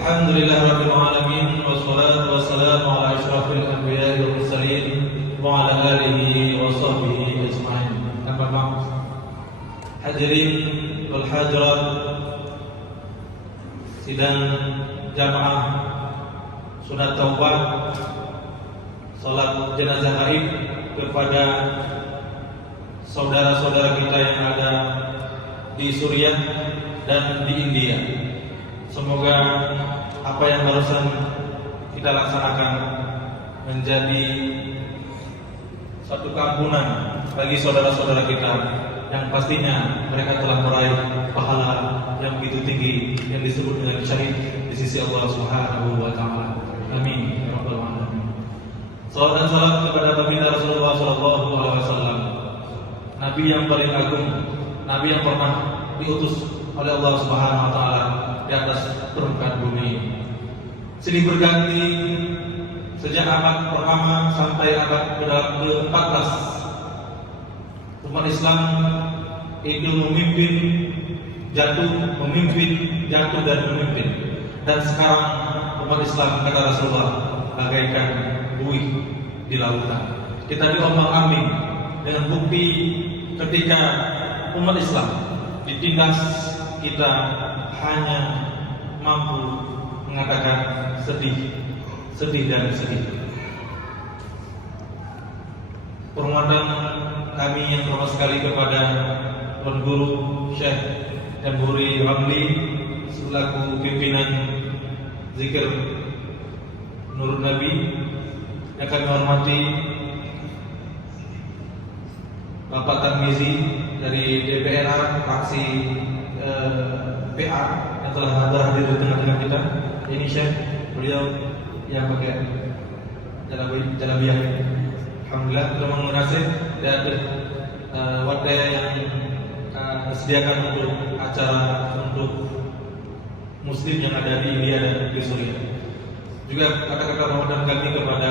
Alhamdulillahirabbil alamin wassalatu wassalamu ala asyrafil anbiya'i wal mursalin wa ala alihi wa sahbihi ajma'in. Amma ba'd. Hadirin wal hadirat sidang jamaah sunat taubah salat jenazah gaib kepada saudara-saudara kita yang ada di Suriah dan di India. Semoga apa yang barusan kita laksanakan menjadi suatu keampunan bagi saudara-saudara kita yang pastinya mereka telah meraih pahala yang begitu tinggi yang disebut dengan syahid di sisi Allah Subhanahu wa taala. Amin ya rabbal alamin. Salawat dan salam kepada baginda Rasulullah sallallahu alaihi wasallam, nabi yang paling agung, nabi yang pernah diutus oleh Allah Subhanahu wa taala di atas permukaan bumi. Silih berganti sejak abad pertama sampai abad ke-14 umat Islam itu memimpin, jatuh, memimpin, jatuh dan memimpin. Dan sekarang umat Islam, kata Rasulullah, bagaikan buih di lautan. Kita diombang-ambing dengan bukti ketika umat Islam ditindas, kita hanya mampu mengatakan sedih dan sedih. Penghormatan kami yang terhormat sekali kepada Tuan Guru Syekh Jamburi Ramli selaku pimpinan Zikir Nurul Nabi, yang kami hormati Bapak Tarmizi dari DPR fraksi PA yang telah berhadir di tengah-tengah kita. Ini Syekh, beliau yang pakai jalabiah. Alhamdulillah telah mengenasih dan wadah yang disediakan untuk acara untuk Muslim yang ada di India dan di Suriah. Juga kata-kata penghormatan kami kepada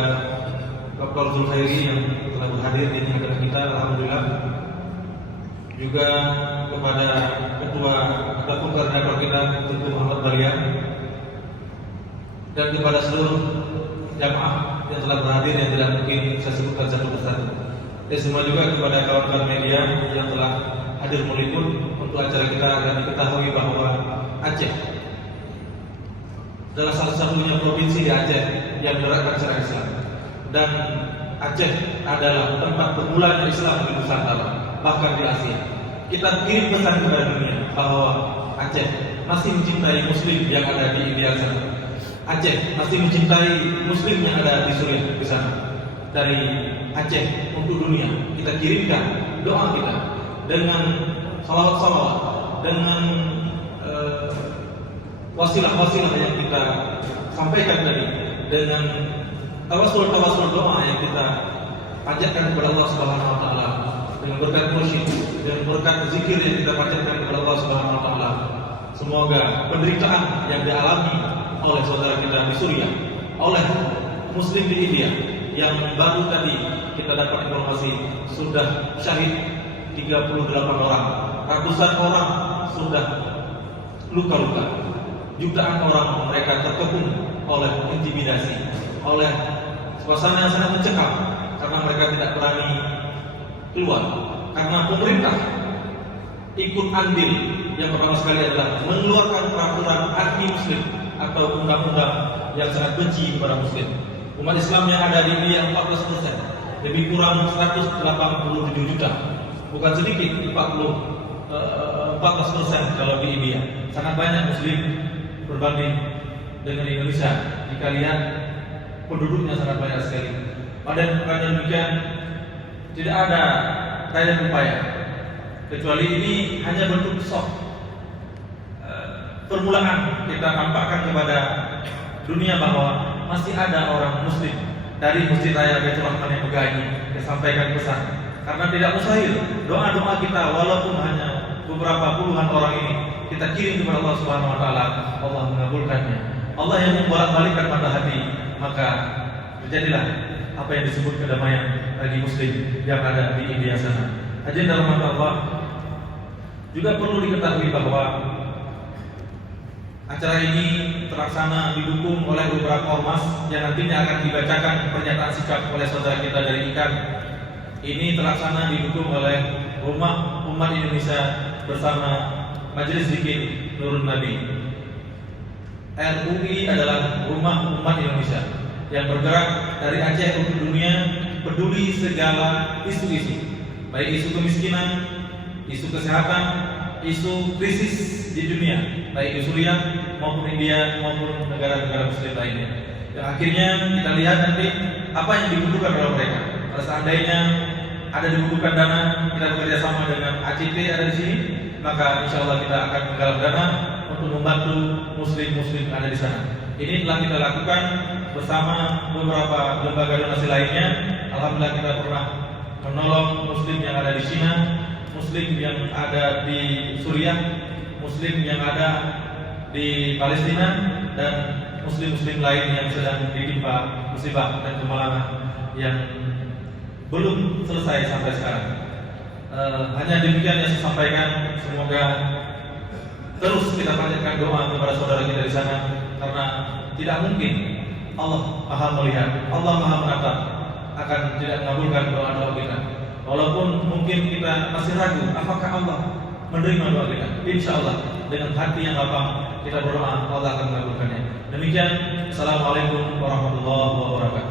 Dr. Zulkhairi yang telah berhadir di tengah-tengah kita. Alhamdulillah. Juga kepada Ketua ataupun Koordinator kita Tutu Muhammad Baria, dan kepada seluruh jamaah yang telah berhadir yang tidak mungkin saya sebutkan satu persatu. Dan semua juga kepada kawan-kawan media yang telah hadir meliput untuk acara kita, dan diketahui bahwa Aceh adalah salah satunya provinsi di Aceh yang menerapkan syariat Islam, dan Aceh adalah tempat bermulanya Islam di Nusantara, bahkan di Asia. Kita kirim pesan kepada dunia bahwa Aceh masih mencintai Muslim yang ada di India sana. Aceh masih mencintai Muslim yang ada di Suriah di sana. Dari Aceh untuk dunia kita kirimkan doa kita dengan salawat-salawat, dengan wasilah-wasilah yang kita sampaikan tadi, dengan tawasul-tawasul doa yang kita panjatkan kepada Allah Subhanahu wa taala, dengan berkat mursyid, dengan berkat zikir yang kita panjatkan kepada Allah Subhanahu wa taala. Semoga penderitaan yang dialami oleh saudara kita di Suriah, oleh Muslim di India yang baru tadi kita dapat informasi sudah syahid 38 orang, ratusan orang sudah luka-luka, jutaan orang mereka terkepung oleh intimidasi, oleh suasana yang sangat mencekam karena mereka tidak berani keluar, karena pemerintah ikut andil. Yang pertama sekali adalah mengeluarkan peraturan anti-Muslim atau undang-undang yang sangat benci kepada Muslim. Umat Islam yang ada di India 14%, lebih kurang 187 juta, bukan sedikit, 14% kalau di India. Sangat banyak Muslim berbanding dengan Indonesia. Jika lihat penduduknya sangat banyak sekali. Pada demikian tidak ada daya upaya, kecuali ini hanya bentuk soft permulaan kita tampakkan kepada dunia bahwa masih ada orang Muslim dari Masjid Raya Baitur Rahman yang megah ini yang sampaikan pesan. Karena tidak mustahil doa-doa kita walaupun hanya beberapa puluhan orang ini kita kirim kepada Allah Subhanahu wa taala, Allah mengabulkannya. Allah yang membolak-balikkan mata hati, maka terjadilah apa yang disebut kedamaian bagi Muslim yang ada di India sana. Hadirin rahmat Allah, juga perlu diketahui bahwa Acara ini terlaksana didukung oleh beberapa ormas yang nantinya akan dibacakan pernyataan sikap oleh saudara kita dari IKAN. Ini terlaksana didukung oleh Rumah Umat Indonesia bersama Majelis Zikir Nurun Nabi. RUI adalah Rumah Umat Indonesia yang bergerak dari Aceh untuk dunia, peduli segala isu-isu, baik isu kemiskinan, isu kesehatan, isu krisis di dunia, baik di Suriah maupun India maupun negara-negara Muslim lainnya. Yang akhirnya kita lihat nanti apa yang dibutuhkan oleh mereka. Kalau seandainya ada dibutuhkan dana, kita bekerja sama dengan ACT ada di sini, maka insya Allah kita akan menggalang dana untuk membantu Muslim-Muslim yang ada di sana. Ini telah kita lakukan bersama beberapa lembaga donasi lainnya. Alhamdulillah kita pernah menolong Muslim yang ada di Cina, Muslim yang ada di Suriah, Muslim yang ada di Palestina, dan Muslim-Muslim lain yang sedang ditimpa musibah dan kemalangan yang belum selesai sampai sekarang. Hanya demikian yang saya sampaikan. Semoga terus kita panjatkan doa kepada saudara kita di sana, karena tidak mungkin Allah Maha melihat, Allah Maha menatap, akan tidak mengabulkan doa-doa kita. Walaupun mungkin kita masih ragu apakah Allah menerima doa kita, insya Allah dengan hati yang lapang kita berdoa, Allah akan mengabulkannya. Demikian, Assalamualaikum warahmatullahi wabarakatuh.